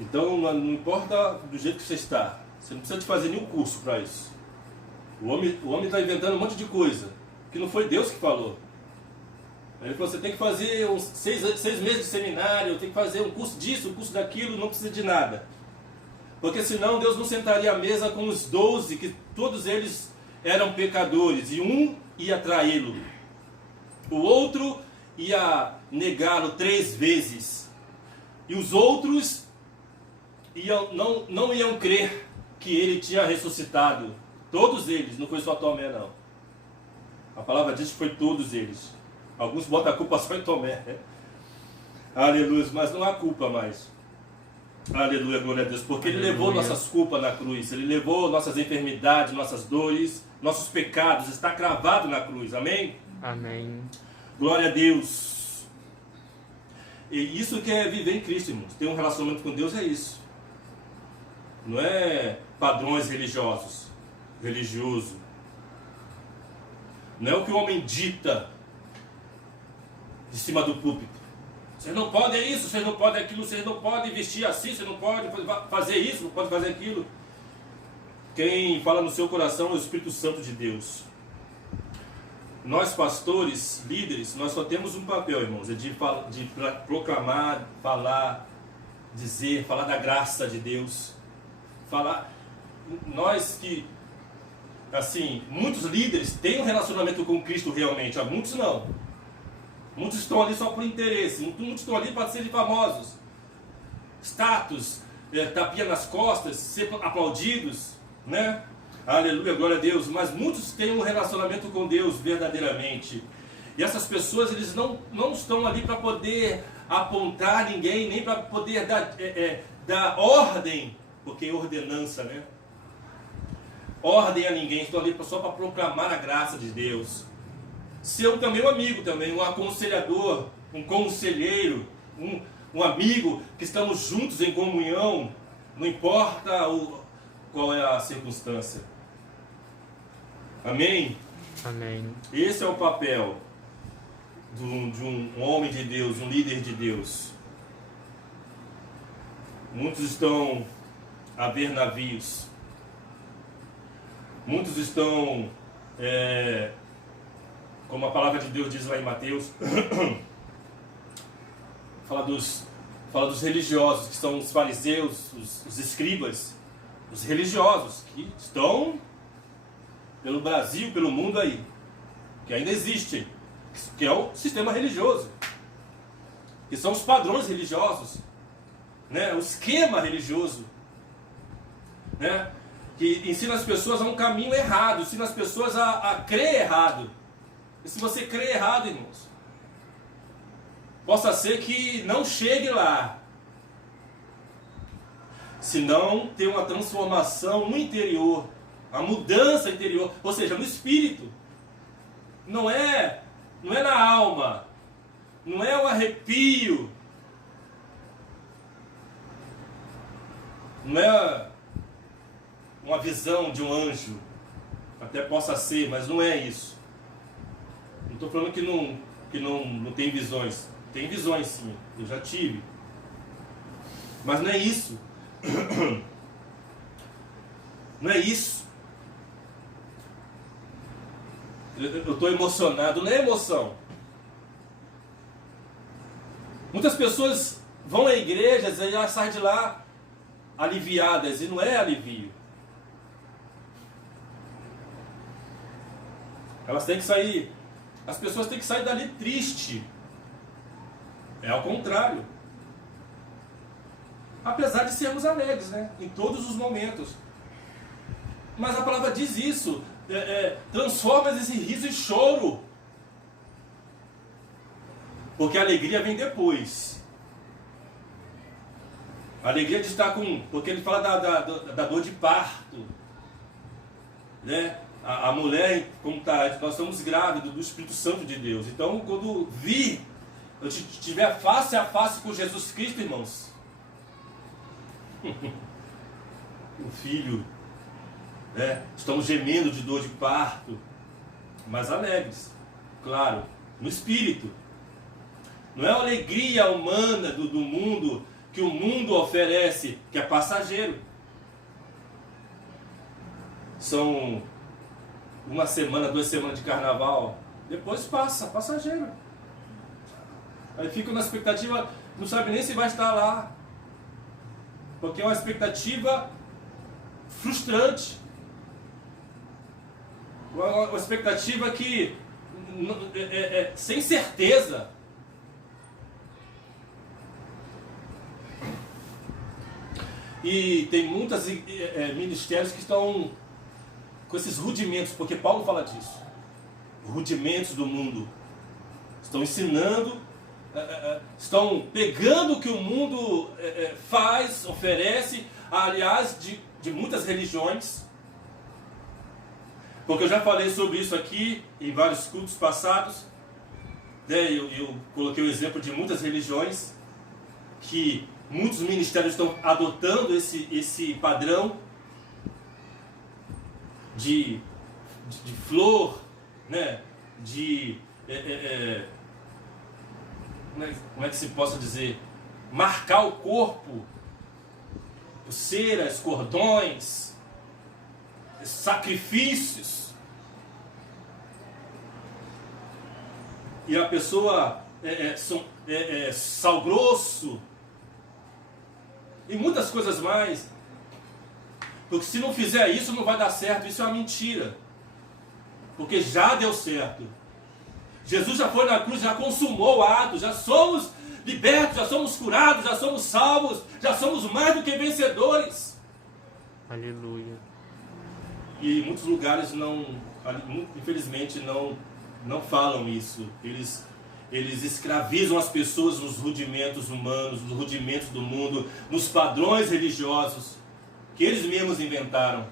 Então não importa do jeito que você está, você não precisa de fazer nenhum curso para isso. O homem está inventando um monte de coisa que não foi Deus que falou. Ele falou, você tem que fazer uns 6 meses de seminário, tem que fazer um curso disso, um curso daquilo, não precisa de nada. Porque senão Deus não sentaria à mesa com os 12, que todos eles eram pecadores, e um ia traí-lo, o outro ia negá-lo 3 vezes, e os outros não iam crer que ele tinha ressuscitado. Todos eles, não foi só Tomé não. A palavra diz que foi todos eles. Alguns botam a culpa só em Tomé, né? Aleluia, mas não há culpa mais. Aleluia, glória a Deus, porque Ele levou nossas culpas na cruz, Ele levou nossas enfermidades, nossas dores, nossos pecados, está cravado na cruz, amém? Amém. Glória a Deus. E isso que é viver em Cristo, irmãos. Ter um relacionamento com Deus é isso. Não é padrões religioso. Não é o que o homem dita de cima do púlpito. Vocês não podem isso, vocês não podem aquilo, vocês não podem vestir assim, vocês não podem fazer isso, não podem fazer aquilo. Quem fala no seu coração é o Espírito Santo de Deus. Nós pastores, líderes, nós só temos um papel, irmãos, é de proclamar, falar, dizer, falar da graça de Deus. Falar, nós que, assim, muitos líderes têm um relacionamento com Cristo realmente, muitos não. Muitos estão ali só por interesse, muitos estão ali para serem famosos. Status, tapinha nas costas, ser aplaudidos, né? Aleluia, glória a Deus. Mas muitos têm um relacionamento com Deus verdadeiramente. E essas pessoas, eles não estão ali para poder apontar ninguém, nem para poder dar ordem, porque é ordenança, né? Ordem a ninguém, estão ali só para proclamar a graça de Deus. Ser também um amigo, também, um aconselhador, um conselheiro, um amigo, que estamos juntos em comunhão, não importa qual é a circunstância. Amém? Amém. Esse é o papel de um homem de Deus, um líder de Deus. Muitos estão a ver navios. Muitos estão, como a palavra de Deus diz lá em Mateus, fala dos religiosos, que são os fariseus, os escribas, os religiosos, que estão pelo Brasil, pelo mundo aí, que ainda existem, que é o sistema religioso, que são os padrões religiosos, né? O esquema religioso, né? Que ensina as pessoas a um caminho errado, ensina as pessoas a crer errado. E se você crê errado, irmãos, possa ser que não chegue lá. Se não ter uma transformação no interior, a mudança interior, ou seja, no espírito. Não é na alma, não é o arrepio, não é uma visão de um anjo, até possa ser, mas não é isso. Não estou falando que não tem visões. Tem visões sim, eu já tive. Mas não é isso. Não é isso. Eu estou emocionado, não é emoção. Muitas pessoas vão à igreja e já saem de lá aliviadas, e não é alivio. Elas têm que sair, as pessoas têm que sair dali triste. É ao contrário. Apesar de sermos alegres, né? Em todos os momentos. Mas a palavra diz isso. Transforma esse riso em choro. Porque a alegria vem depois. A alegria de estar com... Porque ele fala da dor de parto. Né? A mulher, como está, nós estamos grávidos do Espírito Santo de Deus. Então, quando eu estiver face a face com Jesus Cristo, irmãos, o filho, né? Estamos gemendo de dor de parto, mas alegres, claro, no espírito. Não é a alegria humana do mundo que o mundo oferece, que é passageiro. São uma semana, 2 semanas de carnaval, depois passa, passageiro. Aí fica na expectativa, não sabe nem se vai estar lá, porque é uma expectativa frustrante, uma expectativa que é sem certeza. E tem muitos ministérios que estão com esses rudimentos, porque Paulo fala disso, rudimentos do mundo. Estão ensinando, estão pegando o que o mundo faz, oferece, aliás, de muitas religiões. Porque eu já falei sobre isso aqui em vários cultos passados, né? Eu coloquei o exemplo de muitas religiões, que muitos ministérios estão adotando esse padrão de flor, né? Como é que se possa dizer? Marcar o corpo, pulseiras, cordões, sacrifícios. E a pessoa sal grosso e muitas coisas mais. Porque se não fizer isso, não vai dar certo. Isso é uma mentira. Porque já deu certo. Jesus já foi na cruz, já consumou o ato, já somos libertos, já somos curados, já somos salvos, já somos mais do que vencedores. Aleluia. E em muitos lugares infelizmente não falam isso. Eles escravizam as pessoas nos rudimentos humanos, nos rudimentos do mundo, nos padrões religiosos que eles mesmos inventaram.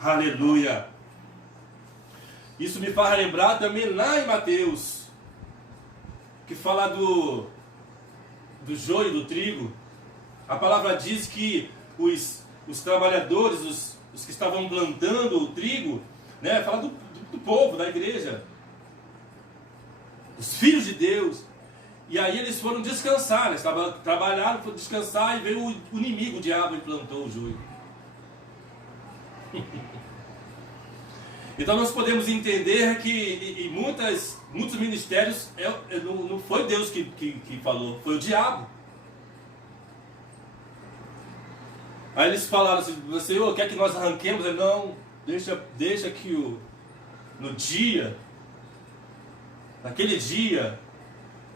Aleluia! Isso me faz lembrar também lá em Mateus, que fala do joio e do trigo. A palavra diz que os trabalhadores, os que estavam plantando o trigo, né, fala do povo, da igreja, os filhos de Deus. E aí eles foram descansar, eles trabalharam, foram descansar, e veio o inimigo, o diabo, e plantou o joio. Então nós podemos entender que em muitos ministérios não foi Deus que falou, foi o diabo. Aí eles falaram assim: Senhor, quer que nós arranquemos? Ele: não, deixa que naquele dia,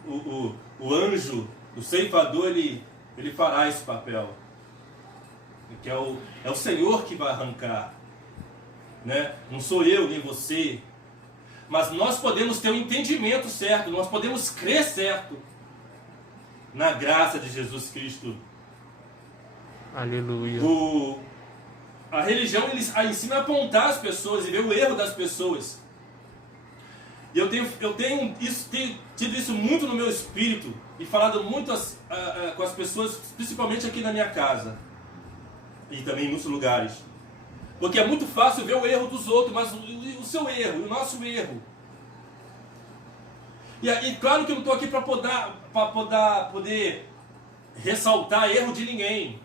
o anjo, o ceifador, ele fará esse papel. Que é o Senhor que vai arrancar, né? Não sou eu nem você. Mas nós podemos ter o entendimento certo, nós podemos crer certo na graça de Jesus Cristo. Aleluia. A religião ensina a apontar as pessoas e ver o erro das pessoas. E eu tenho tido isso muito no meu espírito e falado muito com as pessoas, principalmente aqui na minha casa e também em muitos lugares. Porque é muito fácil ver o erro dos outros, mas o seu erro, o nosso erro. E claro que eu não estou aqui para poder ressaltar erro de ninguém.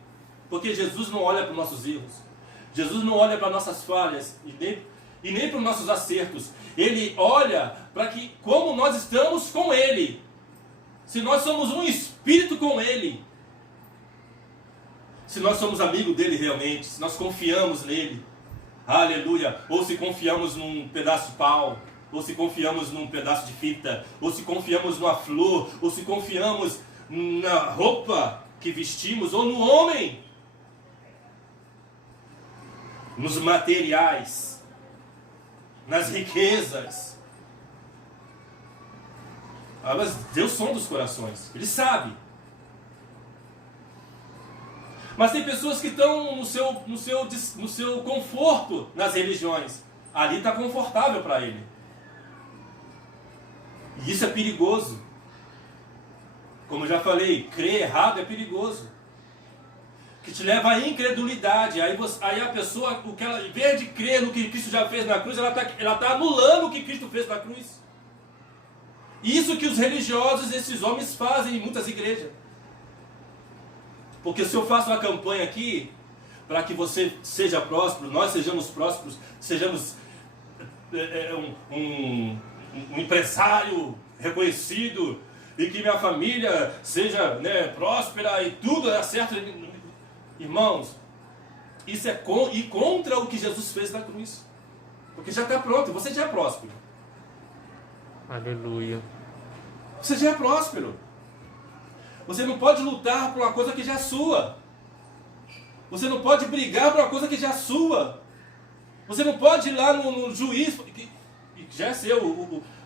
Porque Jesus não olha para os nossos erros. Jesus não olha para nossas falhas e nem para os nossos acertos. Ele olha para como nós estamos com Ele. Se nós somos um espírito com Ele. Se nós somos amigos dele realmente. Se nós confiamos nele. Aleluia. Ou se confiamos num pedaço de pau. Ou se confiamos num pedaço de fita. Ou se confiamos numa flor. Ou se confiamos na roupa que vestimos. Ou no homem. Nos materiais. Nas riquezas. Mas Deus sonda os corações. Ele sabe. Mas tem pessoas que estão no seu conforto nas religiões. Ali está confortável para ele. E isso é perigoso. Como eu já falei, crer errado é perigoso. Que te leva à incredulidade. Aí a pessoa, em vez de crer no que Cristo já fez na cruz, ela está anulando o que Cristo fez na cruz. Isso que os religiosos, esses homens, fazem em muitas igrejas. Porque se eu faço uma campanha aqui, para que você seja próspero, nós sejamos prósperos, sejamos um empresário reconhecido, e que minha família seja, né, próspera e tudo dá certo. Irmãos, isso é ir contra o que Jesus fez na cruz. Porque já está pronto, você já é próspero. Aleluia. Você já é próspero. Você não pode lutar por uma coisa que já é sua. Você não pode brigar por uma coisa que já é sua. Você não pode ir lá no juiz, que já é seu,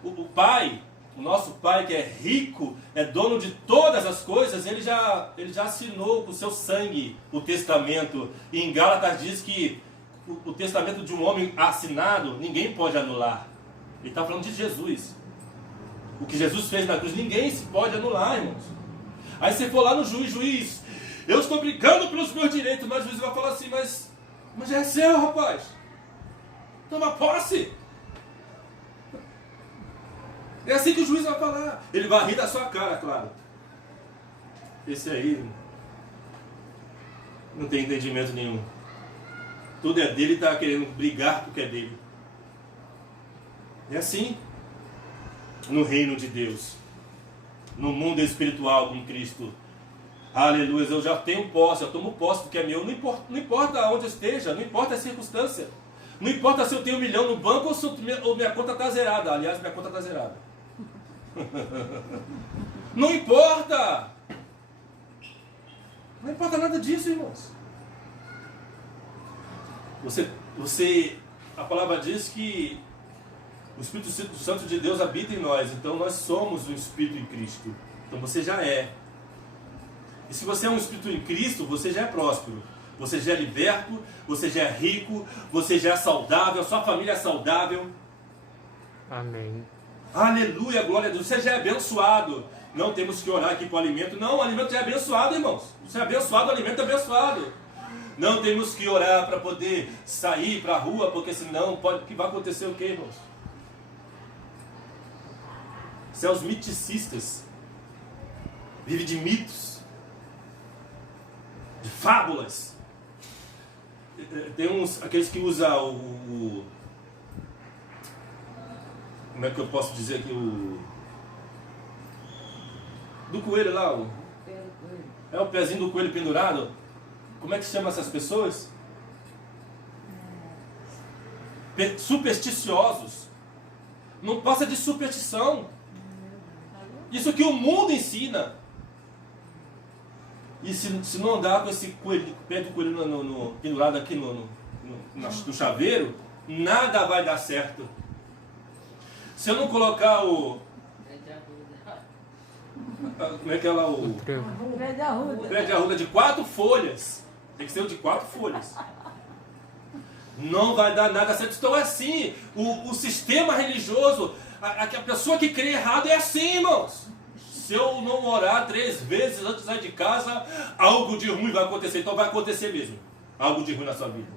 o pai, o nosso pai que é rico, é dono de todas as coisas, ele já assinou com o seu sangue o testamento. E em Gálatas diz que o testamento de um homem assinado, ninguém pode anular. Ele está falando de Jesus. O que Jesus fez na cruz, ninguém se pode anular, irmãos. Aí você for lá no juiz, eu estou brigando pelos meus direitos, mas o juiz vai falar assim, mas já é seu, rapaz. Toma posse. É assim que o juiz vai falar. Ele vai rir da sua cara, claro. Esse aí não tem entendimento nenhum. Tudo é dele e está querendo brigar porque é dele. É assim no reino de Deus, no mundo espiritual com Cristo. Aleluia, eu já tenho posse, eu tomo posse do que é meu. Não importa onde eu esteja, não importa a circunstância. Não importa se eu tenho 1 milhão no banco ou minha conta está zerada. Aliás, minha conta está zerada. Não importa. Não importa nada disso, irmãos. A palavra diz que o Espírito Santo de Deus habita em nós. Então nós somos o Espírito em Cristo. Então você já é. E se você é um Espírito em Cristo, você já é próspero. Você já é liberto, você já é rico, você já é saudável, sua família é saudável. Amém. Aleluia, glória a Deus. Você já é abençoado. Não temos que orar aqui para o alimento. Não, o alimento já é abençoado, irmãos. Você é abençoado, o alimento é abençoado. Não temos que orar para poder sair para a rua, porque senão que vai acontecer o quê, irmãos? Você é os miticistas. Vive de mitos, de fábulas. Tem aqueles que usam como é que eu posso dizer aqui? Do coelho lá. É o pezinho do coelho pendurado. Como é que chama essas pessoas? Supersticiosos. Não passa de superstição. Isso que o mundo ensina. E se não andar com esse coelho, pé do coelho pendurado aqui no chaveiro, nada vai dar certo. Se eu não colocar como é que é lá o pé de arruda de 4 folhas, tem que ser o de 4 folhas. Não vai dar nada certo. Então é assim, o sistema religioso, a pessoa que crê errado é assim, irmãos. Se eu não orar 3 vezes antes de sair de casa, algo de ruim vai acontecer. Então vai acontecer mesmo. Algo de ruim na sua vida.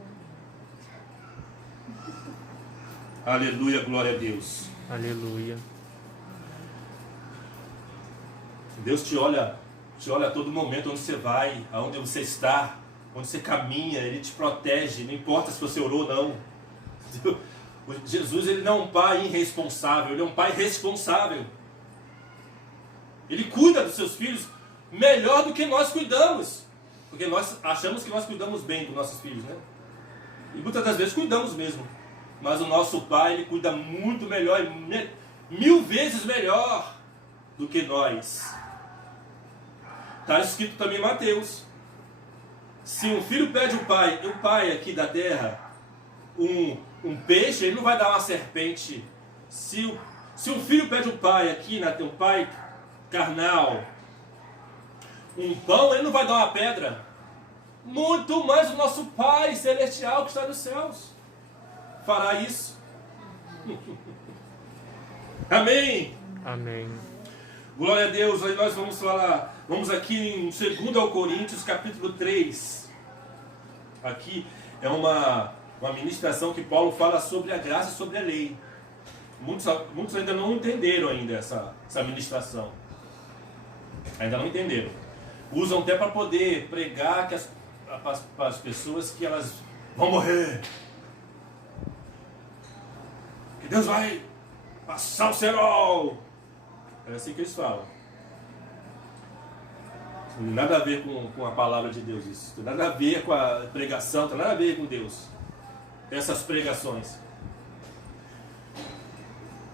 Aleluia, glória a Deus. Aleluia. Deus te olha a todo momento, onde você vai, aonde você está, onde você caminha, Ele te protege, não importa se você orou ou não. Jesus, Ele não é um pai irresponsável, Ele é um pai responsável. Ele cuida dos seus filhos melhor do que nós cuidamos. Porque nós achamos que nós cuidamos bem dos nossos filhos, né? E muitas das vezes cuidamos mesmo. Mas o nosso pai, Ele cuida muito melhor, 1000 vezes melhor do que nós. Está escrito também em Mateus. Se um filho pede um pai aqui da terra, um peixe, ele não vai dar uma serpente. Se um filho pede um pai aqui, um pai carnal, um pão, ele não vai dar uma pedra. Muito mais o nosso Pai Celestial que está nos céus fará isso. Amém? Amém. Glória a Deus. Aí nós vamos falar, vamos aqui em 2 Coríntios capítulo 3. Aqui é uma ministração que Paulo fala sobre a graça e sobre a lei. Muitos ainda não entenderam essa ministração. Ainda não entenderam. Usam até para poder pregar que para as pessoas que elas vão morrer. Que Deus vai passar o cerol. É assim que eles falam. Não tem nada a ver com a palavra de Deus isso. Não tem nada a ver com a pregação, não tem nada a ver com Deus. Essas pregações.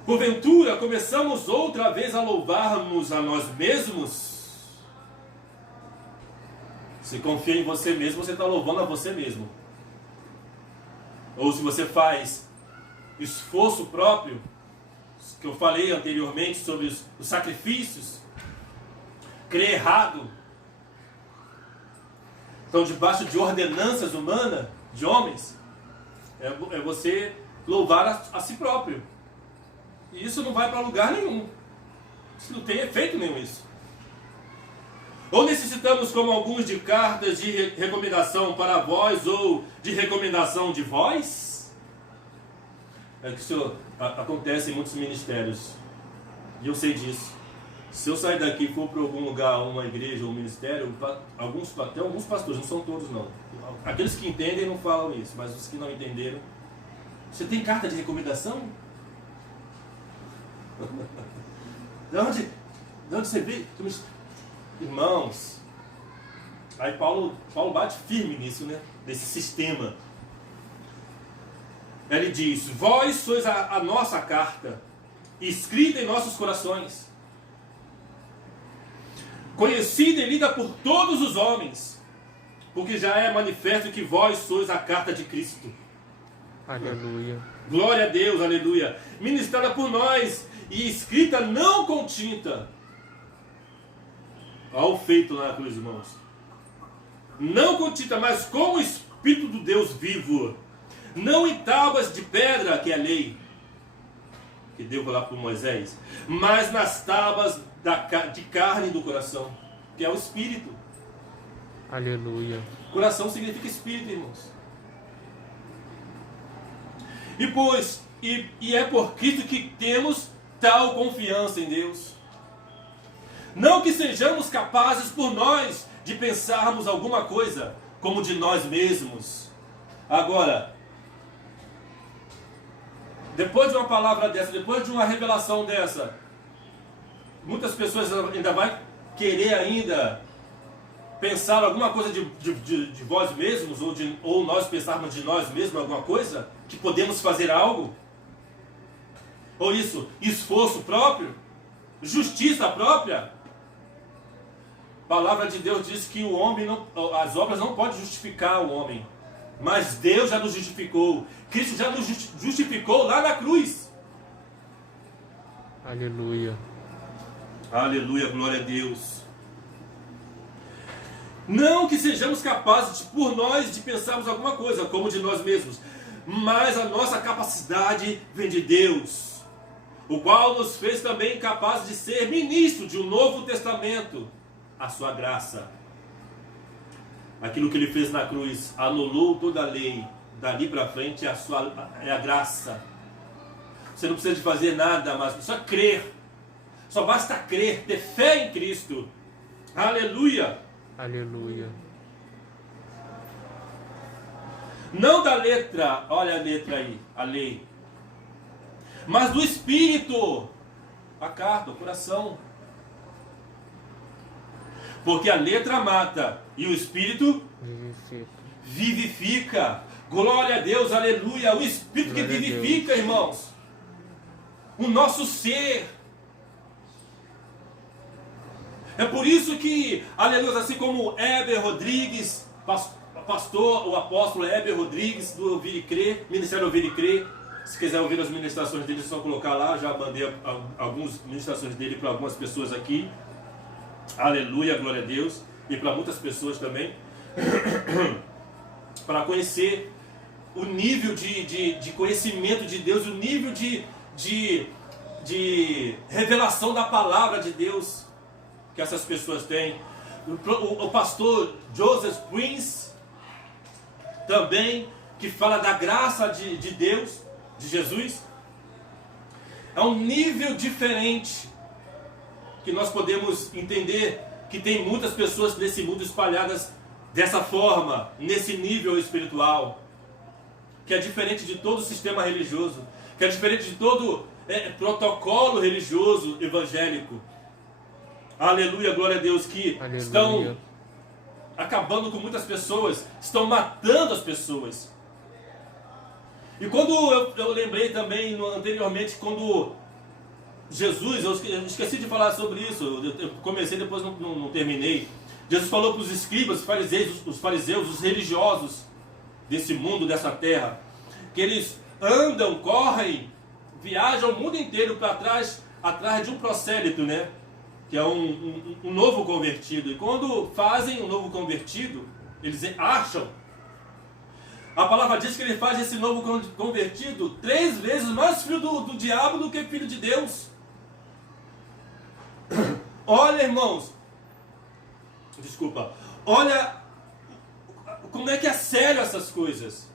Porventura, começamos outra vez a louvarmos a nós mesmos? Se confia em você mesmo, você está louvando a você mesmo. Ou se você faz esforço próprio, que eu falei anteriormente sobre os sacrifícios, crê errado, estão debaixo de ordenanças humanas, de homens, é você louvar a si próprio. E isso não vai para lugar nenhum. Isso não tem efeito nenhum isso. Ou necessitamos, como alguns, de cartas de recomendação para vós ou de recomendação de vós? É que isso acontece em muitos ministérios. E eu sei disso. Se eu sair daqui e for para algum lugar, uma igreja ou um ministério, até alguns pastores, não são todos não. Aqueles que entendem não falam isso, mas os que não entenderam. Você tem carta de recomendação? De onde você vê? Irmãos, aí Paulo bate firme nisso, né? Nesse sistema. Ele diz: vós sois a nossa carta, escrita em nossos corações, conhecida e lida por todos os homens, porque já é manifesto que vós sois a carta de Cristo. Aleluia. Glória a Deus, aleluia. Ministrada por nós e escrita não com tinta. Olha o feito lá na cruz, irmãos. Não com tinta, mas com o Espírito do Deus vivo. Não em tábuas de pedra, que é a lei, que deu lá por Moisés, mas nas tábuas de carne do coração, que é o Espírito. Aleluia. Coração significa Espírito, irmãos. E é por Cristo que temos tal confiança em Deus. Não que sejamos capazes por nós de pensarmos alguma coisa como de nós mesmos. Agora, depois de uma palavra dessa, depois de uma revelação dessa, muitas pessoas ainda vão querer ainda pensar alguma coisa de vós mesmos, ou nós pensarmos de nós mesmos alguma coisa, que podemos fazer algo. Ou isso, esforço próprio, justiça própria. A palavra de Deus diz que o homem as obras não podem justificar o homem, mas Deus já nos justificou. Cristo já nos justificou lá na cruz. Aleluia. Aleluia, glória a Deus. Não que sejamos capazes por nós de pensarmos alguma coisa como de nós mesmos, mas a nossa capacidade vem de Deus, o qual nos fez também capazes de ser ministro de um novo testamento, a sua graça. Aquilo que ele fez na cruz anulou toda a lei. Dali para frente é a graça. Você não precisa de fazer nada, mas só crer. Só basta crer, ter fé em Cristo. Aleluia. Aleluia. Não da letra, olha a letra aí, a lei, mas do Espírito, a carta, o coração. Porque a letra mata e o Espírito vivifica. Glória a Deus, aleluia. O Espírito que vivifica, irmãos, o nosso ser. É por isso que, aleluia, assim como Heber Rodrigues, pastor, o apóstolo Heber Rodrigues, do Ouvir e Crer, Ministério Ouvir e Crer, se quiser ouvir as ministrações dele, é só colocar lá, já mandei algumas ministrações dele para algumas pessoas aqui, aleluia, glória a Deus, e para muitas pessoas também, para conhecer o nível de conhecimento de Deus, o nível de revelação da palavra de Deus que essas pessoas têm. O pastor Joseph Prince também, que fala da graça de Deus, de Jesus. É um nível diferente que nós podemos entender que tem muitas pessoas nesse mundo espalhadas dessa forma, nesse nível espiritual, que é diferente de todo o sistema religioso, que é diferente de todo protocolo religioso evangélico. Aleluia, glória a Deus, que Aleluia. estão acabando com muitas pessoas, estão matando as pessoas. E quando eu lembrei também anteriormente, quando Jesus, eu esqueci de falar sobre isso, eu comecei depois não terminei. Jesus falou para os escribas, os fariseus, os religiosos desse mundo, dessa terra, que eles andam, correm, viajam o mundo inteiro para atrás de um prosélito, né? Que é um novo convertido. E quando fazem um novo convertido, eles acham, a palavra diz que ele faz esse novo convertido 3 vezes mais filho do diabo do que filho de Deus. Olha, irmãos, desculpa, olha como é que é sério essas coisas.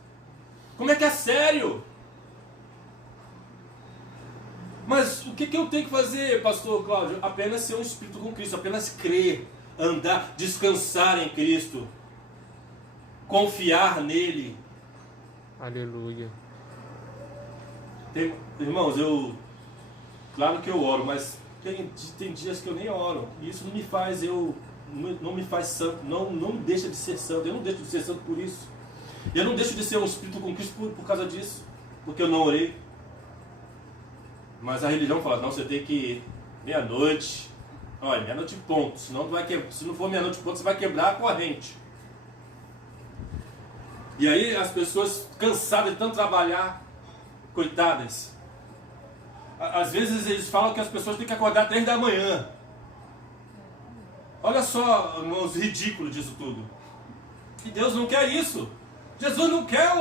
Como é que é sério? Mas o que eu tenho que fazer, pastor Cláudio? Apenas ser um espírito com Cristo, apenas crer, andar, descansar em Cristo, confiar nele. Aleluia. Irmãos, claro que eu oro, mas tem dias que eu nem oro. E isso não me faz santo, não deixa de ser santo. Eu não deixo de ser santo por isso. Eu não deixo de ser um espírito com Cristo por causa disso, porque eu não orei. Mas a religião fala, não, você tem que ir meia-noite. Olha, meia-noite ponto. Se não for meia-noite ponto, você vai quebrar a corrente. E aí as pessoas cansadas de tanto trabalhar, coitadas. Às vezes eles falam que as pessoas têm que acordar 3 da manhã. Olha só, irmãos, ridículo disso tudo. E Deus não quer isso. Jesus não quer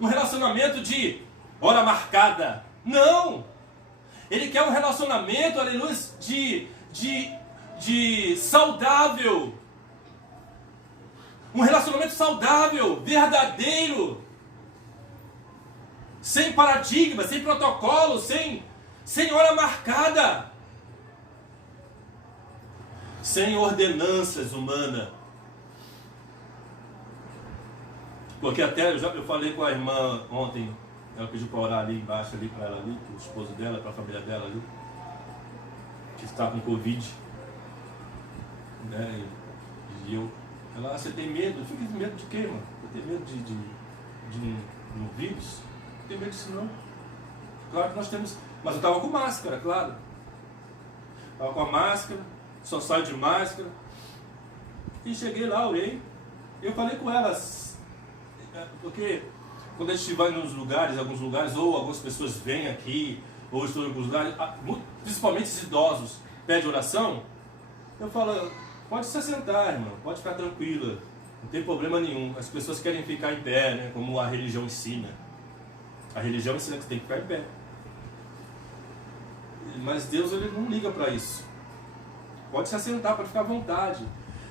um relacionamento de hora marcada. Não! Ele quer um relacionamento, aleluia, de saudável. Um relacionamento saudável, verdadeiro. Sem paradigma, sem protocolo, sem hora marcada. Sem ordenanças humanas. Porque até eu falei com a irmã ontem, ela pediu para orar ali embaixo, ali para ela ali, para o esposo dela, para a família dela ali, que está com Covid. Né? E ela, você tem medo? Eu fiquei com medo de quê, mano? Eu tenho medo de um vírus? Não tenho medo disso não. Claro que nós temos, mas eu estava com máscara, claro. Estava com a máscara, só saio de máscara. E cheguei lá, orei. Eu falei com elas, porque quando a gente vai nos lugares, alguns lugares, ou algumas pessoas vêm aqui, ou estão em alguns lugares, principalmente os idosos, pedem oração, eu falo, pode se sentar, irmão, pode ficar tranquila, não tem problema nenhum. As pessoas querem ficar em pé, né, como a religião ensina. A religião ensina que você tem que ficar em pé. Mas Deus, ele não liga para isso. Pode se assentar, pode ficar à vontade.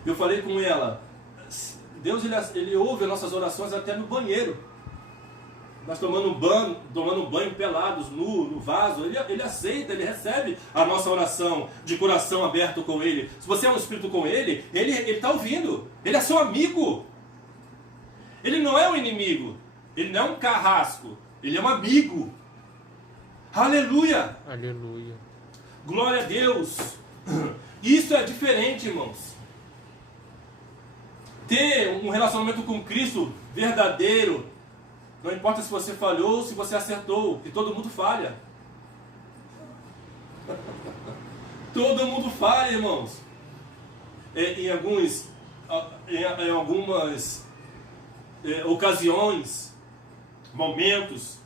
Eu falei com ela, Deus ele ouve as nossas orações até no banheiro. Nós tomando um banho pelados, no vaso, ele aceita, ele recebe a nossa oração de coração aberto com ele. Se você é um espírito com ele está ouvindo. Ele é seu amigo. Ele não é um inimigo. Ele não é um carrasco. Ele é um amigo. Aleluia! Aleluia. Glória a Deus! Isso é diferente, irmãos. Ter um relacionamento com Cristo verdadeiro, não importa se você falhou ou se você acertou, que todo mundo falha. Todo mundo falha, irmãos. Em algumas ocasiões, momentos,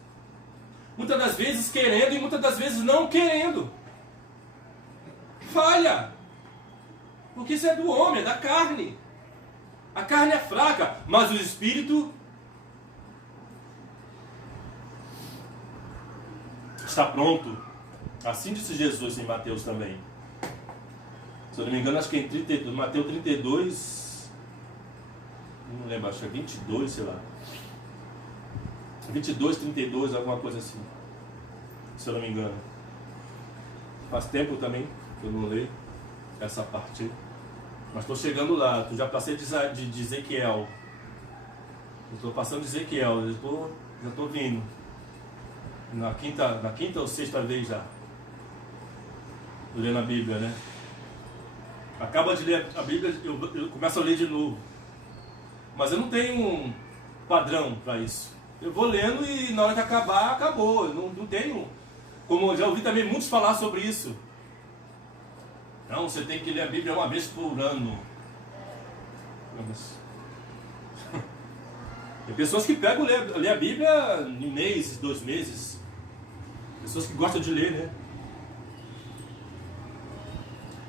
muitas das vezes querendo e muitas das vezes não querendo. Falha. Porque isso é do homem, é da carne. A carne é fraca, mas o espírito está pronto. Assim disse Jesus em Mateus também. Se eu não me engano, acho que em Mateus 32, não lembro, acho que é 22, sei lá. 22, 32, alguma coisa assim. Se eu não me engano. Faz tempo também que eu não leio essa parte aí. Mas estou chegando lá, já passei de Ezequiel. Estou passando de Ezequiel, já estou vindo. Na quinta ou sexta vez já. Lendo a Bíblia, né? Acaba de ler a Bíblia, eu começo a ler de novo. Mas eu não tenho um padrão para isso. Eu vou lendo e na hora que acabar, acabou. Eu não tenho. Como eu já ouvi também muitos falar sobre isso. Não, você tem que ler a Bíblia uma vez por ano. Tem pessoas que pegam ler a Bíblia em meses, 2 meses. Pessoas que gostam de ler, né?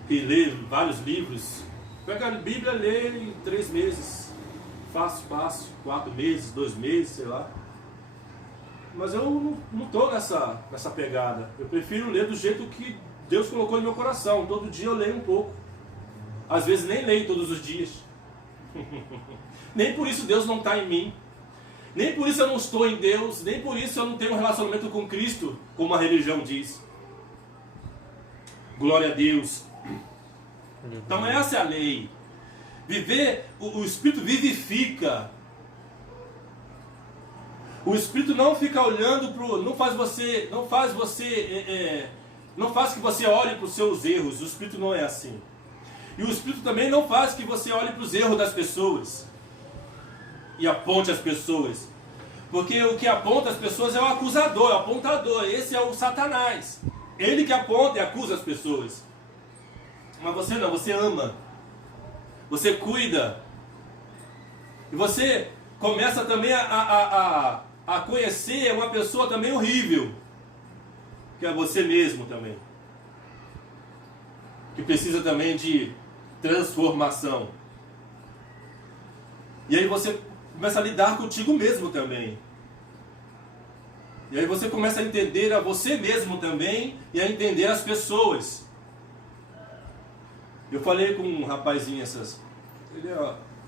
Que lê vários livros. Pega a Bíblia e lê em 3 meses. Fácil, 4 meses, 2 meses, sei lá. Mas eu não estou nessa pegada. Eu prefiro ler do jeito que Deus colocou no meu coração. Todo dia eu leio um pouco. Às vezes nem leio todos os dias. Nem por isso Deus não está em mim. Nem por isso eu não estou em Deus. Nem por isso eu não tenho um relacionamento com Cristo, como a religião diz. Glória a Deus. Então essa é a lei. Viver, o Espírito vivifica. O Espírito não fica olhando para não faz que você olhe para os seus erros. O Espírito não é assim. E o Espírito também não faz que você olhe para os erros das pessoas e aponte as pessoas. Porque o que aponta as pessoas é o acusador, é o apontador. Esse é o Satanás. Ele que aponta e acusa as pessoas. Mas você não, você ama. Você cuida. E você começa também a conhecer uma pessoa também horrível. Que é você mesmo também. Que precisa também de transformação. E aí você começa a lidar contigo mesmo também. E aí você começa a entender a você mesmo também e a entender as pessoas. Eu falei com um rapazinho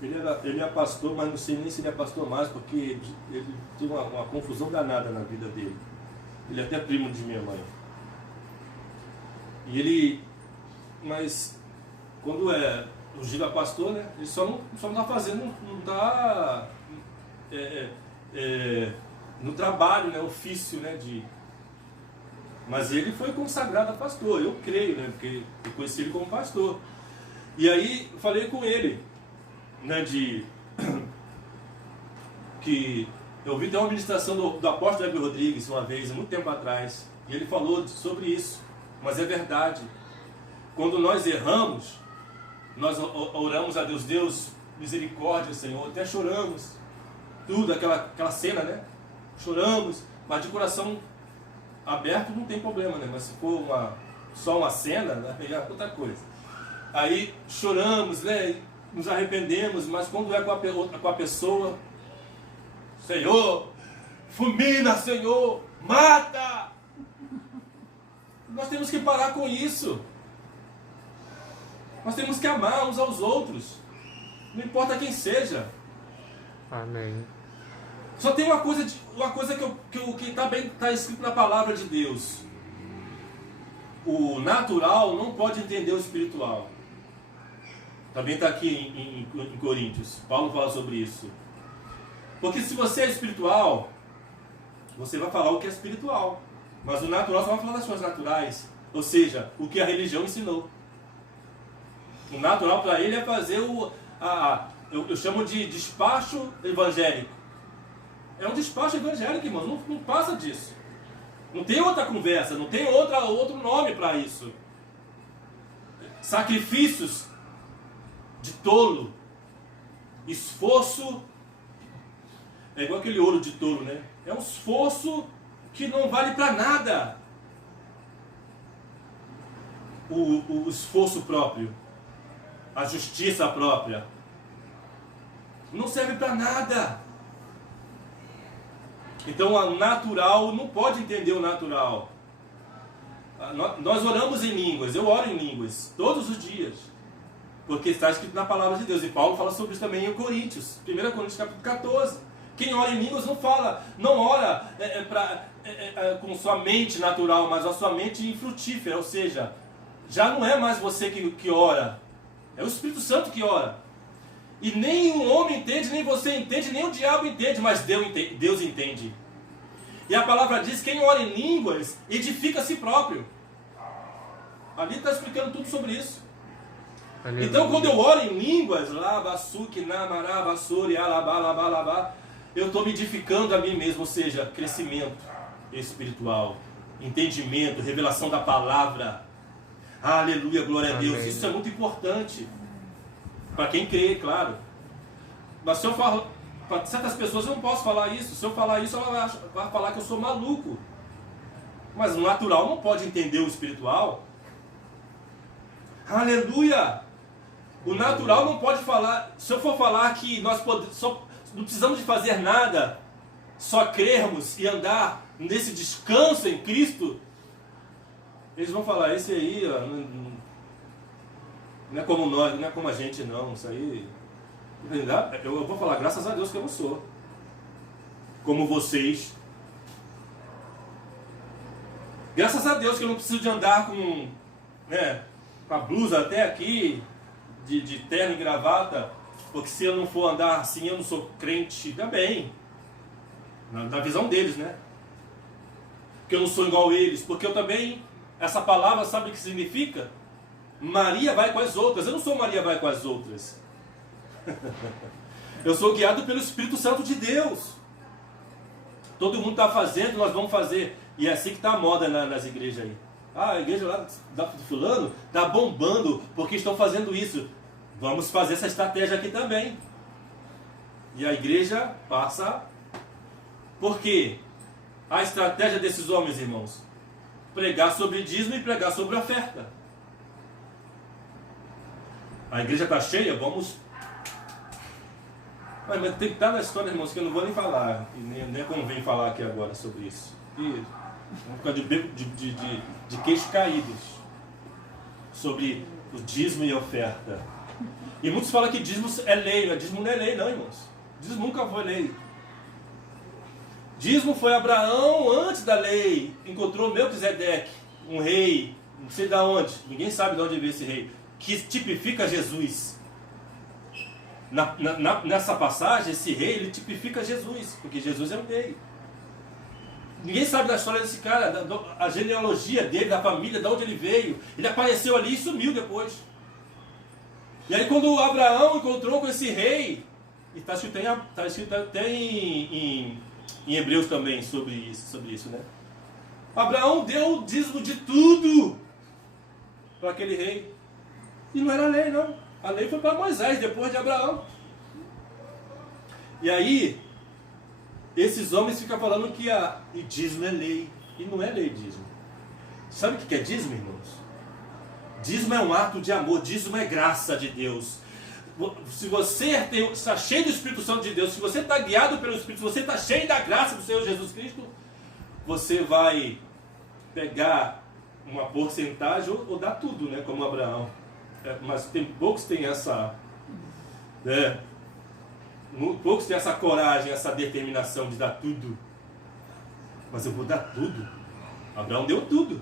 ele é pastor, mas não sei nem se ele é pastor mais, porque ele tem uma confusão danada na vida dele. Ele é até primo de minha mãe. E ele, mas quando é ungido a pastor, né, ele só não está fazendo, não está no trabalho, né, ofício, né, mas ele foi consagrado a pastor, eu creio, né, porque eu conheci ele como pastor. E aí eu falei com ele, né, que eu vi até uma ministração do apóstolo Hélio Rodrigues uma vez, muito tempo atrás, e ele falou sobre isso, mas é verdade. Quando nós erramos, nós oramos a Deus, Deus, misericórdia, Senhor, até choramos, tudo, aquela cena, né? Choramos, mas de coração aberto não tem problema, né? Mas se for só uma cena, né? É outra coisa. Aí choramos, né? Nos arrependemos, mas quando é com a pessoa, Senhor, fulmina, Senhor, mata! Nós temos que parar com isso. Nós temos que amar uns aos outros. Não importa quem seja. Amém. Só tem uma coisa que está escrito na palavra de Deus. O natural não pode entender o espiritual. Também está aqui em Coríntios. Paulo fala sobre isso. Porque se você é espiritual, você vai falar o que é espiritual. Mas o natural só vai falar das coisas naturais. Ou seja, o que a religião ensinou. O natural para ele é fazer eu chamo de despacho evangélico. É um despacho evangélico, irmão. Não passa disso. Não tem outra conversa, não tem outro nome para isso. Sacrifícios de tolo. Esforço. É igual aquele ouro de tolo, né? É um esforço que não vale para nada. O esforço próprio. A justiça própria. Não serve para nada. Então o natural não pode entender o natural. Nós oramos em línguas, eu oro em línguas, todos os dias. Porque está escrito na palavra de Deus. E Paulo fala sobre isso também em Coríntios. 1 Coríntios capítulo 14. Quem ora em línguas não ora com sua mente natural, mas a sua mente infrutífera. Ou seja, já não é mais você que ora. É o Espírito Santo que ora. E nem um homem entende, nem você entende, nem o diabo entende, mas Deus entende. E a palavra diz: quem ora em línguas edifica a si próprio. Ali está explicando tudo sobre isso. Aleluia. Então, quando eu oro em línguas, eu estou me edificando a mim mesmo, ou seja, crescimento espiritual, entendimento, revelação da palavra. Aleluia, glória a Deus. Amém. Isso é muito importante para quem crê, claro. Mas se eu falo, para certas pessoas eu não posso falar isso. Se eu falar isso, ela vai falar que eu sou maluco. Mas o natural não pode entender o espiritual. Aleluia! O natural não pode falar. Se eu for falar que nós não precisamos de fazer nada, só crermos e andar nesse descanso em Cristo, eles vão falar: esse aí ó, não é como nós, não é como a gente não. Isso aí, eu vou falar: graças a Deus que eu não sou como vocês. Graças a Deus que eu não preciso de andar com a blusa até aqui, de terno e gravata, porque se eu não for andar assim, eu não sou crente também. Na visão deles, né? Que eu não sou igual a eles, porque eu também, essa palavra, sabe o que significa? Maria vai com as outras. Eu não sou Maria vai com as outras. Eu sou guiado pelo Espírito Santo de Deus. Todo mundo está fazendo, nós vamos fazer. E é assim que está a moda nas igrejas aí. Ah, a igreja lá do fulano está bombando porque estão fazendo isso. Vamos fazer essa estratégia aqui também. E a igreja passa. Por quê? A estratégia desses homens, irmãos: pregar sobre dízimo e pregar sobre oferta. A igreja está cheia, vamos... Mas tem que estar na história, irmãos, que eu não vou nem falar. E nem convém falar aqui agora sobre isso. E vamos ficar de queixos caídos sobre o dízimo e a oferta. E muitos falam que dízimo é lei. Dízimo não é lei, não, irmãos. Dízimo nunca foi lei. Dízimo foi Abraão antes da lei. Encontrou Melquisedeque, um rei, não sei de onde, ninguém sabe de onde veio esse rei, que tipifica Jesus. Nessa passagem, esse rei, ele tipifica Jesus, porque Jesus é um rei. Ninguém sabe da história desse cara, a genealogia dele, da família, de onde ele veio. Ele apareceu ali e sumiu depois. E aí quando Abraão encontrou com esse rei, e está escrito até em Hebreus também sobre isso, né? Abraão deu o dízimo de tudo para aquele rei. E não era lei, não. A lei foi para Moisés, depois de Abraão. E aí, esses homens ficam falando que e dízimo é lei. E não é lei dízimo. Sabe o que é dízimo, irmãos? Dízimo é um ato de amor. Dízimo é graça de Deus. Se você está cheio do Espírito Santo de Deus, se você está guiado pelo Espírito, se você está cheio da graça do Senhor Jesus Cristo, você vai pegar uma porcentagem ou dar tudo, né, como Abraão. Mas poucos têm essa... poucos têm essa coragem, essa determinação de dar tudo. Mas eu vou dar tudo. Abraão deu tudo.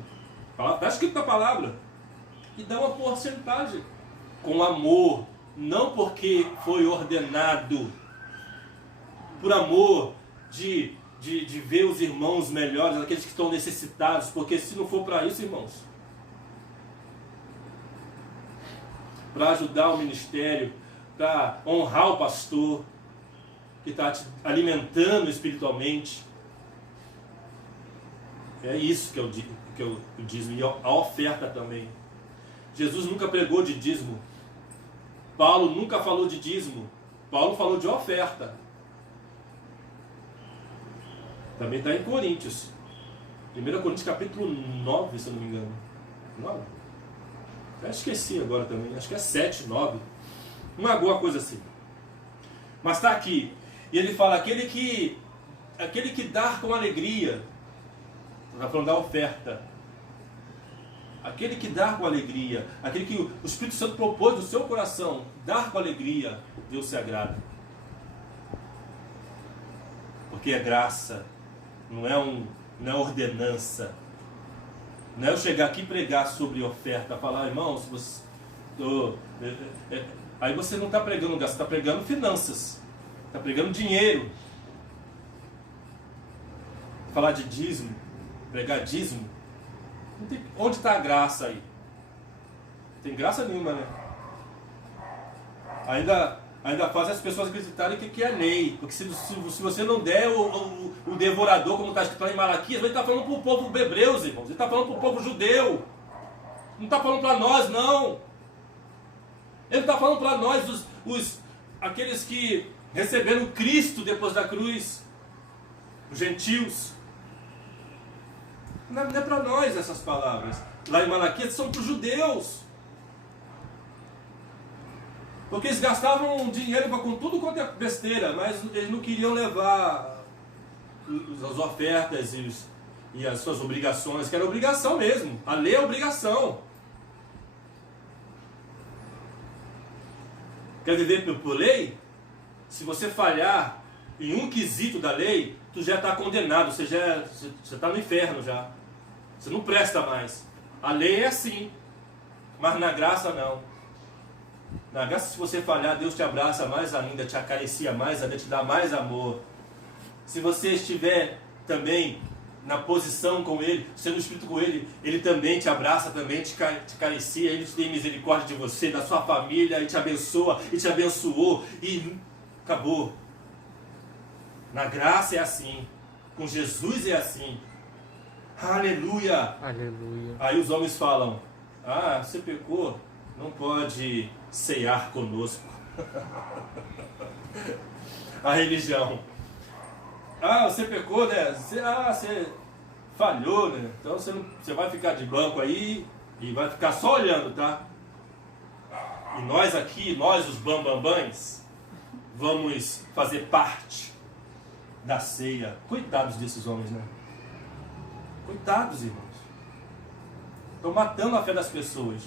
Está escrito na palavra. E dá uma porcentagem. Com amor. Não porque foi ordenado. Por amor de ver os irmãos melhores, aqueles que estão necessitados. Porque se não for para isso, irmãos, para ajudar o ministério, para honrar o pastor, que está te alimentando espiritualmente, é isso que eu dízimo. E a oferta também. Jesus nunca pregou de dízimo. Paulo nunca falou de dízimo. Paulo falou de oferta. Também está em Coríntios. 1 Coríntios capítulo 9, se eu não me engano. 9? Eu esqueci agora também. Acho que é 7, 9. Alguma coisa assim. Mas está aqui. E ele fala: aquele que dá com alegria. Está falando da oferta. Aquele que dá com alegria, aquele que o Espírito Santo propôs no seu coração, dar com alegria, Deus se agrada. Porque é graça, não é ordenança. Não é eu chegar aqui e pregar sobre oferta, falar: irmãos, Aí você não está pregando gasto, está pregando finanças, está pregando dinheiro. Falar de dízimo, pregar dízimo, onde está a graça aí? Não tem graça nenhuma, né? Ainda faz as pessoas acreditarem que é lei, porque se você não der o devorador, como está escrito lá em Malaquias, ele está falando para o povo hebreus, irmãos, ele está falando para o povo judeu, não está falando para nós, não. Ele está falando para nós, aqueles que receberam Cristo depois da cruz, os gentios. Não é para nós essas palavras. Lá em Malaquias são para os judeus. Porque eles gastavam dinheiro com tudo quanto é besteira, mas eles não queriam levar as ofertas e as suas obrigações, que era obrigação mesmo. A lei é obrigação. Quer viver por lei? Se você falhar em um quesito da lei, tu já está condenado, você está no inferno já. Você não presta mais. A lei é assim, mas na graça não. Na graça, se você falhar, Deus te abraça mais ainda, te acaricia mais ainda, te dá mais amor. Se você estiver também na posição com Ele, sendo espírito com Ele, Ele também te abraça, também te acaricia, Ele tem misericórdia de você, da sua família, e te abençoa, e te abençoou, e acabou. Na graça é assim, com Jesus é assim. Aleluia! Aleluia. Aí os homens falam, você pecou, não pode ceiar conosco. A religião. Você pecou, né? Você falhou, né? Então você vai ficar de banco aí e vai ficar só olhando, tá? E nós aqui, nós os bambambãs, vamos fazer parte da ceia. Coitados desses homens, né? Coitados, irmãos. Estão matando a fé das pessoas.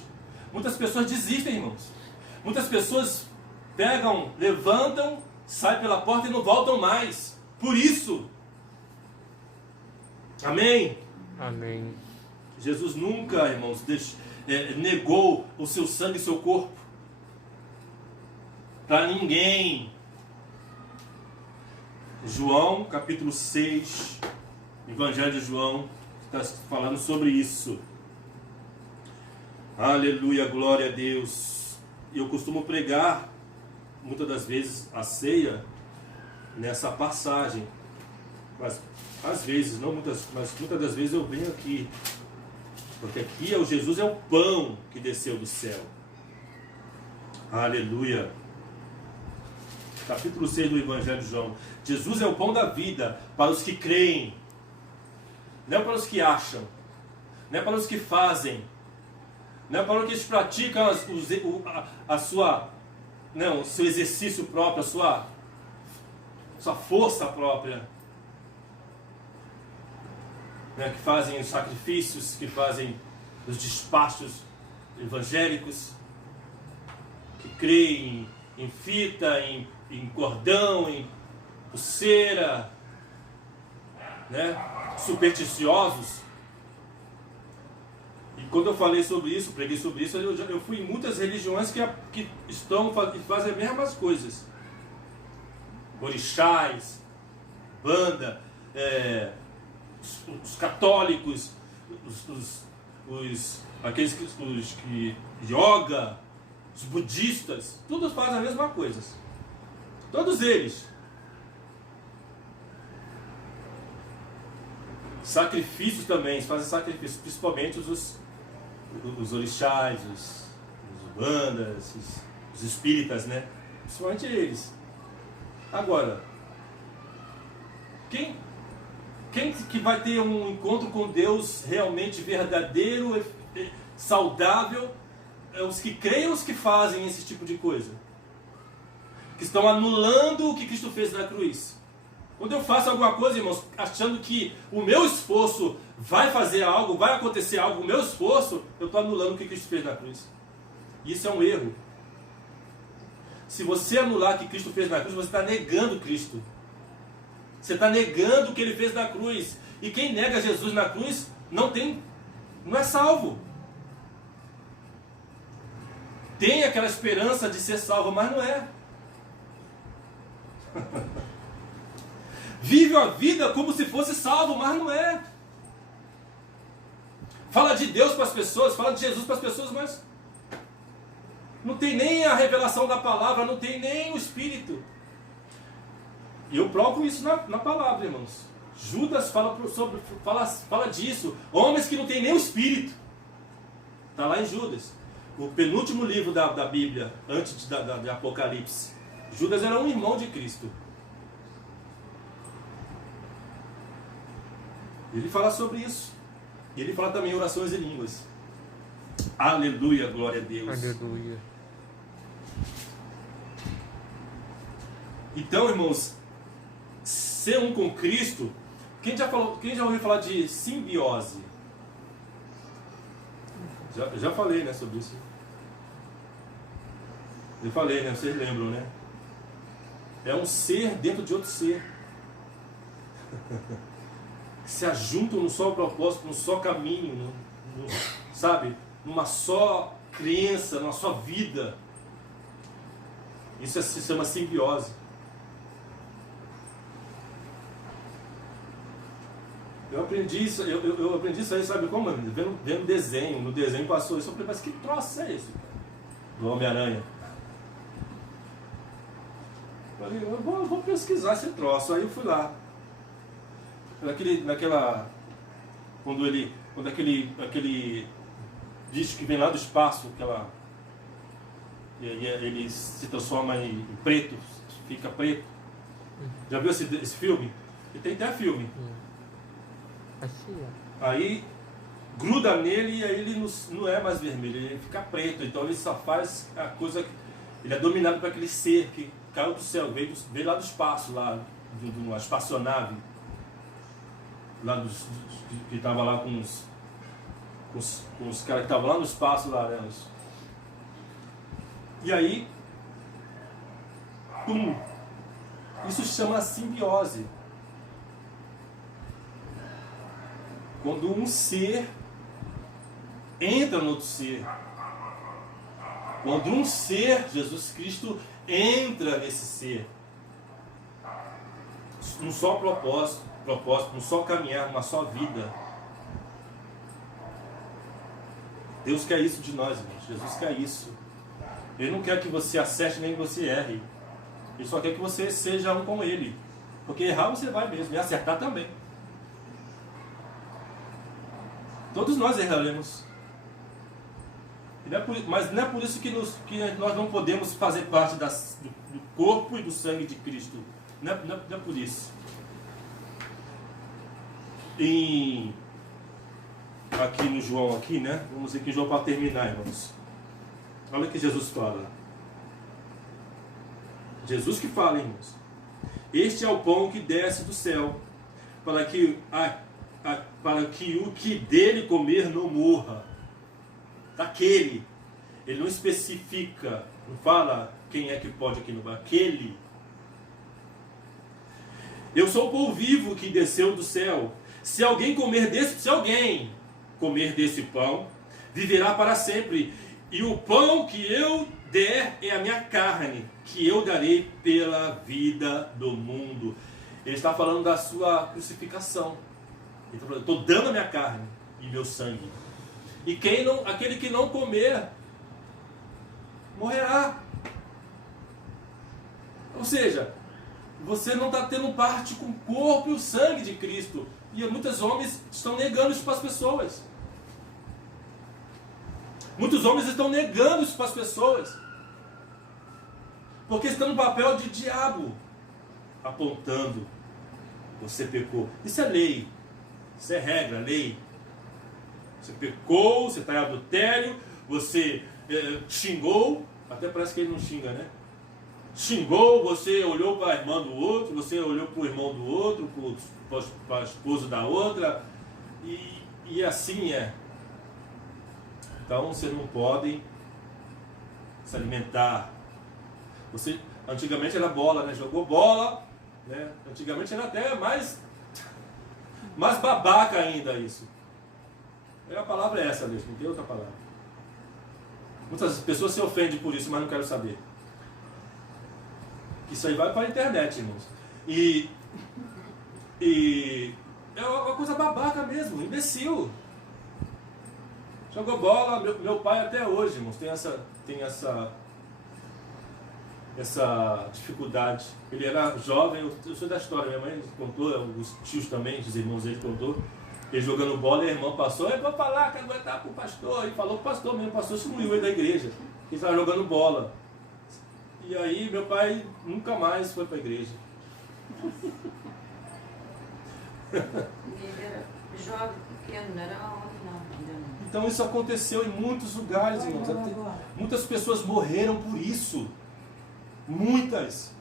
Muitas pessoas desistem, irmãos. Muitas pessoas pegam, levantam, saem pela porta e não voltam mais. Por isso. Amém? Amém. Jesus nunca, irmãos, negou o seu sangue e seu corpo para ninguém. João, capítulo 6, Evangelho de João, está falando sobre isso. Aleluia, glória a Deus. Eu costumo pregar, muitas das vezes, a ceia nessa passagem. Mas, às vezes, não muitas, mas muitas das vezes eu venho aqui. Porque aqui Jesus é o pão que desceu do céu. Aleluia. Capítulo 6 do Evangelho de João. Jesus é o pão da vida para os que creem. Não é para os que acham. Não é para os que fazem. Não é para os que praticam o seu exercício próprio, a sua força própria. Né, que fazem os sacrifícios, que fazem os despachos evangélicos, que creem em fita, em cordão, em pulseira, né, supersticiosos. E quando eu falei sobre isso, preguei sobre isso, eu fui em muitas religiões que fazem as mesmas coisas. Orixás, banda, os católicos, aqueles que yoga, os budistas, todos fazem a mesma coisa. Todos eles. Sacrifícios também, eles fazem sacrifícios, principalmente os orixás, os bandas, os espíritas, né? Principalmente eles. Agora, quem que vai ter um encontro com Deus realmente verdadeiro, saudável? É os que creem ou os que fazem esse tipo de coisa? Que estão anulando o que Cristo fez na cruz. Quando eu faço alguma coisa, irmãos, achando que o meu esforço vai fazer algo, vai acontecer algo, o meu esforço, eu estou anulando o que Cristo fez na cruz. E isso é um erro. Se você anular o que Cristo fez na cruz, você está negando Cristo. Você está negando o que Ele fez na cruz. E quem nega Jesus na cruz não é salvo. tem aquela esperança de ser salvo, mas não é. Vive a vida como se fosse salvo, mas não é. Fala de Deus para as pessoas, fala de Jesus para as pessoas, mas não tem nem a revelação da palavra, não tem nem o Espírito. E eu provo isso na palavra, irmãos. Judas fala disso. Homens que não têm nem o Espírito. Está lá em Judas. O penúltimo livro da Bíblia, antes de Apocalipse. Judas era um irmão de Cristo. Ele fala sobre isso. E ele fala também orações em línguas. Aleluia, glória a Deus. Aleluia. Então, irmãos, ser um com Cristo, quem já ouviu falar de simbiose? Já falei, né, sobre isso. Eu falei, né, vocês lembram, né? É um ser dentro de outro ser. Se ajuntam num só propósito, num só caminho, sabe? Numa só crença, numa só vida. Isso se chama simbiose. Eu aprendi isso aí, sabe como? Vendo desenho. No desenho passou isso. Eu falei, mas que troço é esse, cara? Do Homem-Aranha. Eu falei, eu vou pesquisar esse troço. Aí eu fui lá. Quando aquele disco que vem lá do espaço, ele se transforma em preto, fica preto. Já viu esse filme? E tem até filme. Aí gruda nele e aí ele não é mais vermelho, ele fica preto. Então ele só faz a coisa. Ele é dominado por aquele ser que caiu do céu, veio lá do espaço, lá de uma espaçonave. Lá que estava lá com os caras que estavam lá no espaço lá, né? E aí, isso se chama simbiose. Quando um ser entra no outro ser. Quando um ser, Jesus Cristo, entra nesse ser. Um só propósito, um só caminhar, uma só vida. Deus quer isso de nós, irmãos. Jesus quer isso. Ele não quer que você acerte nem que você erre. Ele só quer que você seja um com Ele. Porque errar você vai mesmo, e acertar também. Todos nós erraremos. Mas não é por isso que nós não podemos fazer parte do corpo e do sangue de Cristo. Não é por isso. Aqui no João, aqui, né? Vamos aqui em João para terminar, irmãos. Olha o que Jesus fala. Jesus que fala, irmãos. Este é o pão que desce do céu, para que o que dele comer não morra. Daquele. Ele não especifica, não fala quem é que pode aqui no bar. Aquele. Eu sou o pão vivo que desceu do céu. Se alguém comer desse pão, viverá para sempre. E o pão que eu der é a minha carne, que eu darei pela vida do mundo. Ele está falando da sua crucificação. Ele está falando, estou dando a minha carne e meu sangue. E aquele que não comer, morrerá. Ou seja, você não está tendo parte com o corpo e o sangue de Cristo. E muitos homens estão negando isso para as pessoas. Muitos homens estão negando isso para as pessoas. Porque estão no papel de diabo. Apontando. Você pecou. Isso é lei. Isso é regra, lei. Você pecou, você está em adultério, você xingou. Até parece que ele não xinga, né? Xingou, você olhou para a irmã do outro, você olhou para o irmão do outro, para a esposa da outra, e assim é. Então vocês não podem se alimentar. Antigamente era bola, né? Jogou bola, né? Antigamente era até mais babaca ainda isso. A palavra é essa mesmo, não tem outra palavra. Muitas pessoas se ofendem por isso, mas não quero saber. Isso aí vai para a internet, irmãos. E é uma coisa babaca mesmo, imbecil. Jogou bola, meu pai até hoje, irmãos, tem essa dificuldade. Ele era jovem, eu sou da história, minha mãe contou, os tios também, os irmãos dele contou. Ele jogando bola, e a irmã passou, eu vou falar, quero aguentar pro pastor. E falou pro pastor mesmo, o pastor excluiu ele da igreja. Ele estava jogando bola. E aí meu pai nunca mais foi para a igreja. Ele era jovem, pequeno, não era homem, não. Então isso aconteceu em muitos lugares, irmãos. Muitas pessoas morreram por isso. Muitas.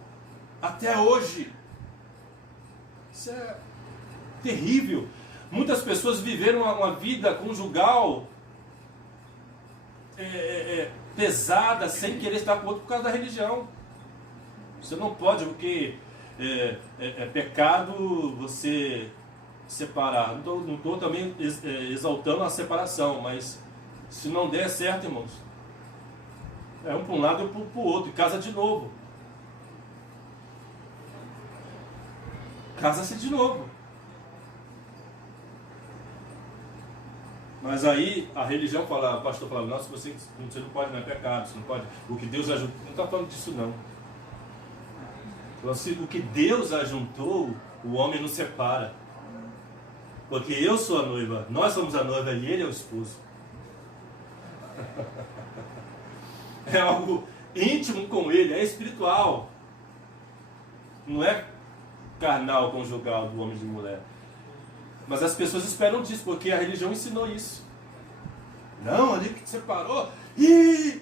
Até hoje. Isso é terrível. Muitas pessoas viveram uma vida conjugal pesada, sem querer estar com o outro por causa da religião. Você não pode, porque é pecado você separar. Não estou também exaltando a separação, mas se não der certo, irmãos, é um para um lado e para o outro, e casa de novo. Casa-se de novo. Mas aí a religião fala, o pastor falava, não, você não pode, não é pecado, você não pode. O que Deus ajuntou, não está falando disso não. O que Deus ajuntou, o homem não separa. Porque eu sou a noiva, nós somos a noiva e ele é o esposo. É algo íntimo com ele, é espiritual. Não é carnal, conjugal do homem e de mulher. Mas as pessoas esperam disso, porque a religião ensinou isso. Não, ali que separou. Ih!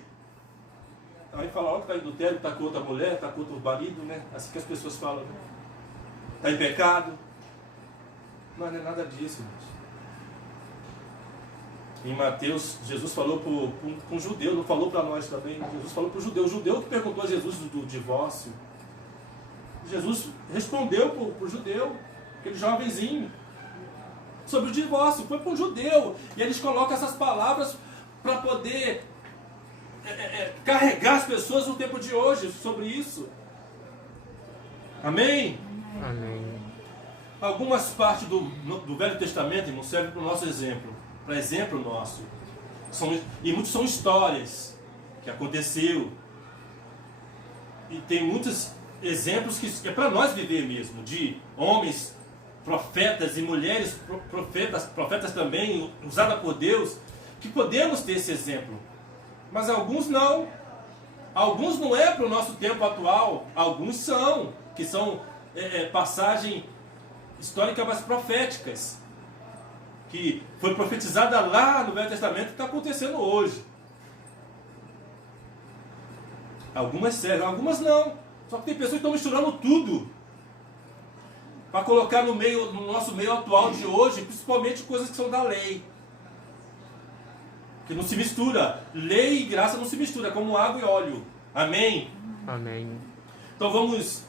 Aí fala, ó, que está em adultério, está com outra mulher, está com outro marido, né? Assim que as pessoas falam, né? Está em pecado. Mas não é nada disso, gente. Em Mateus, Jesus falou para um judeu, não falou para nós também. Jesus falou para o judeu que perguntou a Jesus do divórcio. Jesus respondeu para o judeu, aquele jovenzinho, sobre o divórcio. Foi para um judeu. E eles colocam essas palavras para poder carregar as pessoas no tempo de hoje sobre isso. Amém? Amém. Algumas partes do Velho Testamento, irmão, servem para o nosso exemplo. Para exemplo nosso. E muitos são histórias que aconteceu. E tem muitos exemplos que é para nós viver mesmo. De homens, profetas e mulheres profetas também, usadas por Deus, que podemos ter esse exemplo. Mas alguns não. Alguns não é para o nosso tempo atual. Alguns são, que são passagem histórica, mas proféticas. Que foi profetizada lá no Velho Testamento e está acontecendo hoje. Algumas servem, algumas não. Só que tem pessoas que estão misturando tudo para colocar no nosso meio atual de hoje, principalmente coisas que são da lei. Que não se mistura. Lei e graça não se mistura, como água e óleo. Amém? Amém. Então vamos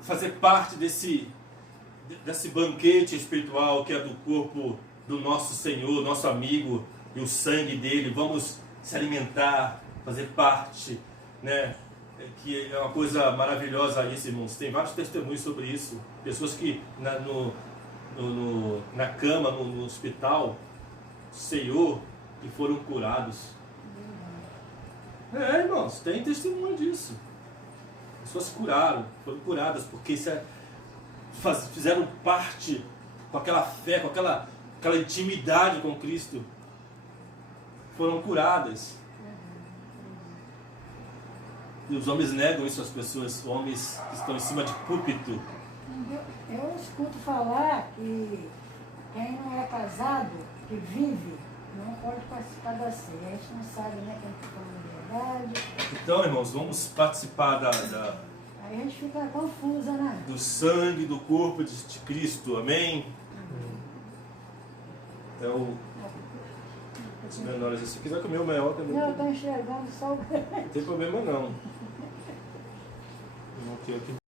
fazer parte desse banquete espiritual que é do corpo do nosso Senhor, nosso amigo, e o sangue dele. Vamos se alimentar, fazer parte, né? Que é uma coisa maravilhosa isso, irmãos. Tem vários testemunhos sobre isso. Pessoas que na cama, no hospital, Senhor, que foram curados. Irmãos, tem testemunho disso. Pessoas foram curadas, porque fizeram parte com aquela fé, com aquela intimidade com Cristo. Foram curadas. E os homens negam isso às pessoas, homens que estão em cima de púlpito. Eu escuto falar que quem não é casado, que vive, não pode participar da ceia. A gente não sabe, né, quem está falando a verdade. Então, irmãos, vamos participar Aí a gente fica confusa, né? do sangue, do corpo de Cristo, amém? Então, os menores, se você quiser comer o maior também, Não, eu estou enxergando só o não tem problema não. Aqui.